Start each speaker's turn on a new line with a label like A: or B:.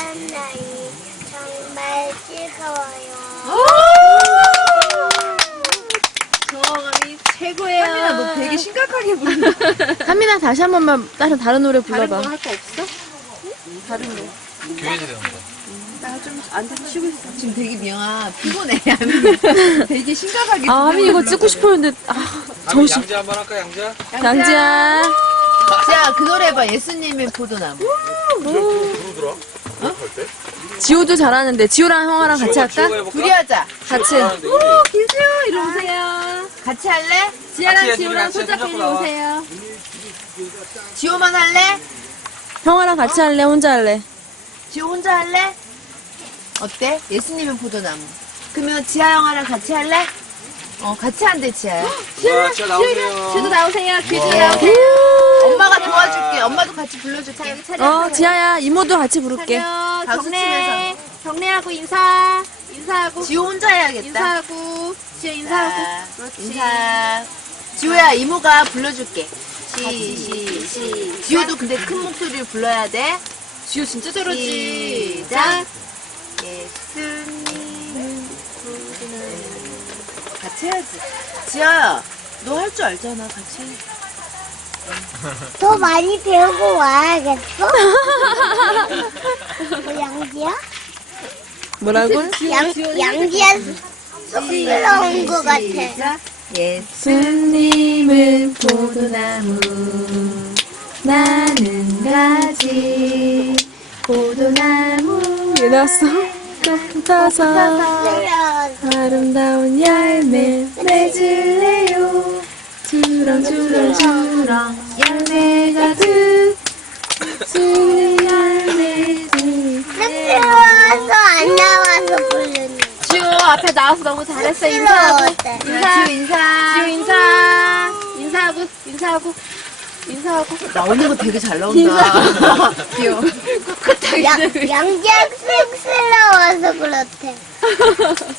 A: 만나니 정말 즐거워요.
B: 정어감이 최고예요.
C: 한민아, 너 되게 심각하게 부른다.
B: 한민아, 다시 한 번만 다른 노래
C: 다른
B: 불러봐.
C: 거 할 거 없어? 다른 거.
D: 교회에서 되는 거.
C: 나 좀 앉아서 쉬고 있어. 지금 되게 미영아, 피곤해. 한민아. 되게 심각하게.
B: 아, 하민 이거 찍고 싶었는데, 정신.
D: 양재 한번 할까, 양재?
B: 양지야.
C: 자, 그 노래 해봐. 예수님의 포도나무.
D: 누구더라? 할 때?
B: 지호도 잘하는데, 지호랑 형아랑 같이 할까?
C: 둘이 하자.
B: 같이.
C: 김수요, 이리 오세요. 같이 할래?
D: 지아랑 지호랑 손잡고
C: 오세요. 지호만 할래?
B: 형아랑 같이 할래? 혼자 할래?
C: 지호 혼자 할래? 어때? 예수님의 포도나무. 그러면 지아 형아랑 같이 할래? 같이 한대, 지아야.
D: 와, 진짜 나오세요.
C: 지호도 나오세요. 지호도 나오세요. 엄마가 도와줄게. 엄마도 같이 불러줄게.
B: 지아야, 이모도 같이 부를게.
C: 박수 치면서.
A: 경례하고 인사하고
C: 지호 혼자 해야겠다.
A: 인사하고 지호
C: 자, 인사. 지호야, 이모가 불러줄게. 지호도 근데 큰 목소리로 불러야 돼.
B: 지호 진짜
C: 시작. 예수님 같이 해야지. 지아야, 너 할 줄 알잖아. 같이 해.
A: 더 많이 배우고 와야겠어? 양지야?
B: 뭐라고?
A: 양지야 쑥스러운 것 같아.
C: 시작.
B: 예수님은 포도나무, 나는 가지, 포도나무. 얘 나왔어? 꺾어서 아름다운 열매 맺을래요. 주렁주렁주렁 열매 가득 주는 열매들.
A: 쑥스러워서 안 나와서 부르는.
B: 지호 앞에 나와서 너무 잘했어.
A: 쑥스러웠대.
B: 인사하고.
C: 나오는 거 되게 잘 나온다. 귀여워.
A: 양지야 쑥스러워서 그렇대.